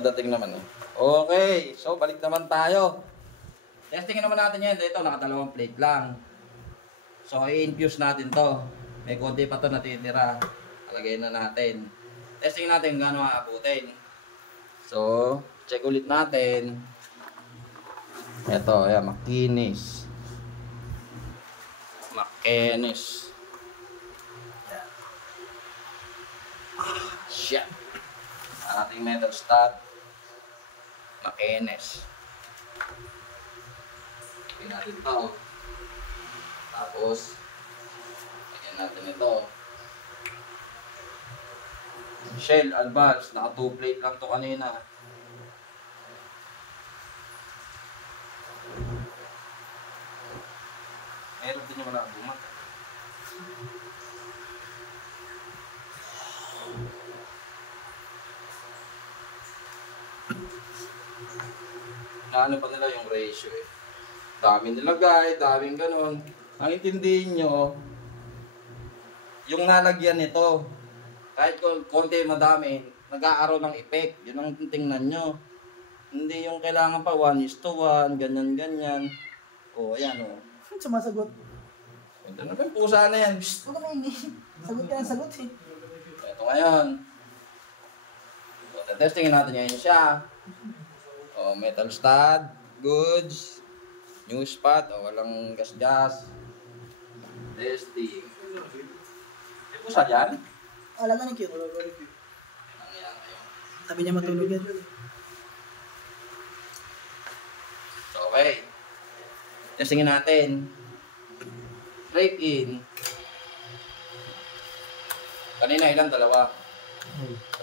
Padating naman eh. Okay, so balik naman tayo. Testingin naman natin yan. Ito, nakadalawang plate lang. So, i-infuse natin to. May konti pa to natitira. Alagay na natin. Testingin natin kung gaano aabutin. So, check ulit natin. Ito, ayan, makinis. Makinis. Shit. Ang ating metal stud. Makinis. Lagyan natin ito. Tapos, lagyan natin ito. Shell Advance. Naka 2 plate lang to kanina. Meron din yung wala bumat. Naano pa nila yung ratio eh. Daming nilagay, daming ganon. Ang intindihin nyo, yung nalagyan nito, kahit konti madami, nag-aaraw ng effect. Yun ang tingnan nyo. Hindi yung kailangan pa 1:1, ganyan-ganyan. O, ayan o. Sumasagot. Ito na yung pusa na yan. Psst, huwag ka maingay. Sagot ka ng sagot eh. Ito ngayon. So, testingin natin ngayon siya. O, metal stud, goods, new spot, o walang gas-gas. Testing. May pusa dyan? Wala ka ni cute. Ano yan ngayon? Sabi niya matulog yan. So, okay. Testingin natin. Break in. Kanina ilan? Dalawa.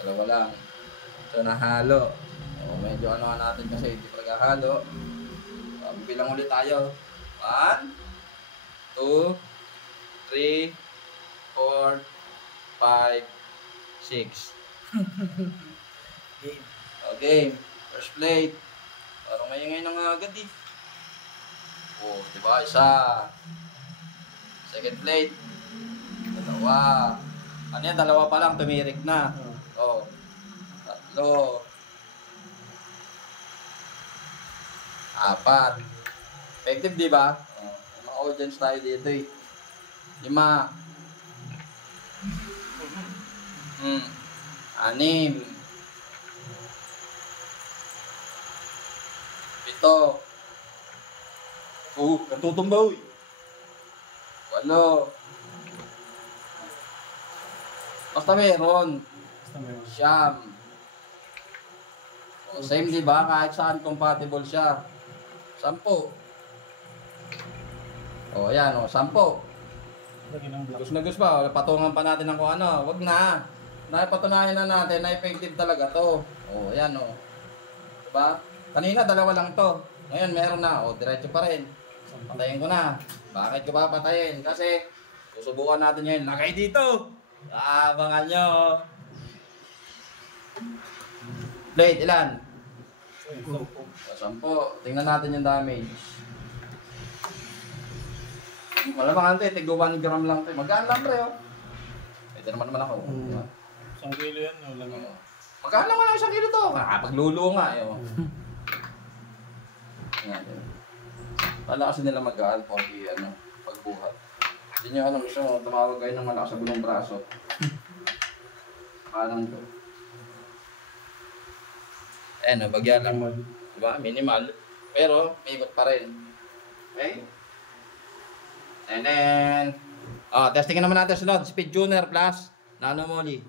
Dalawa lang. So, nahalo. O, medyo ano natin kasi hindi pa naghahalo. Bilang ulit tayo. 1, 2, 3, 4, 5, 6. Game. Okay. First plate. Parang may na nga agad eh. Oh, diba? Isa. Second plate. Dalawa. Ano yan? Dalawa pa lang. Tumirik na. Oh. Tatlo. 4. Effective, di ba? Oh, mga audience tayo dito eh. 5. 6. 7. Natutumbaw eh. 8. Basta meron. Siyam. O, same diba? Kahit saan compatible siya. 10. O, ayan o. 10. Gusto na gusto ba? Patungan pa natin ng kung ano. Wag na. Napatunayan na natin na effective talaga to. O, ayan o. Diba? Kanina dalawa lang to. Ngayon meron na. O, diretso pa rin. Patayin ko na. Bakit ko ba patayin? Kasi susubukan natin ngayon. Lagay dito. Abangan nyo. Plate, ilan? 10. Tingnan natin yung damage. Wala mga ante, tig 1 gram lang. Magaan lang pre, oh. Ito naman ako. 1 kilo yan, wala nga. Magaan lang wala 1 kilo to. Pagluluo nga, eh. Wala kasi nila magaan pag pagbuhat. Hindi nyo alam, gusto mo, tumawag kayo ng malakas sa bulong braso. Parang to. Ayan, bagyan lang. Diba? Minimal. Pero, may ikot pa rin. Okay? And then, testingin naman natin sunod. Speed tuner plus nano moly.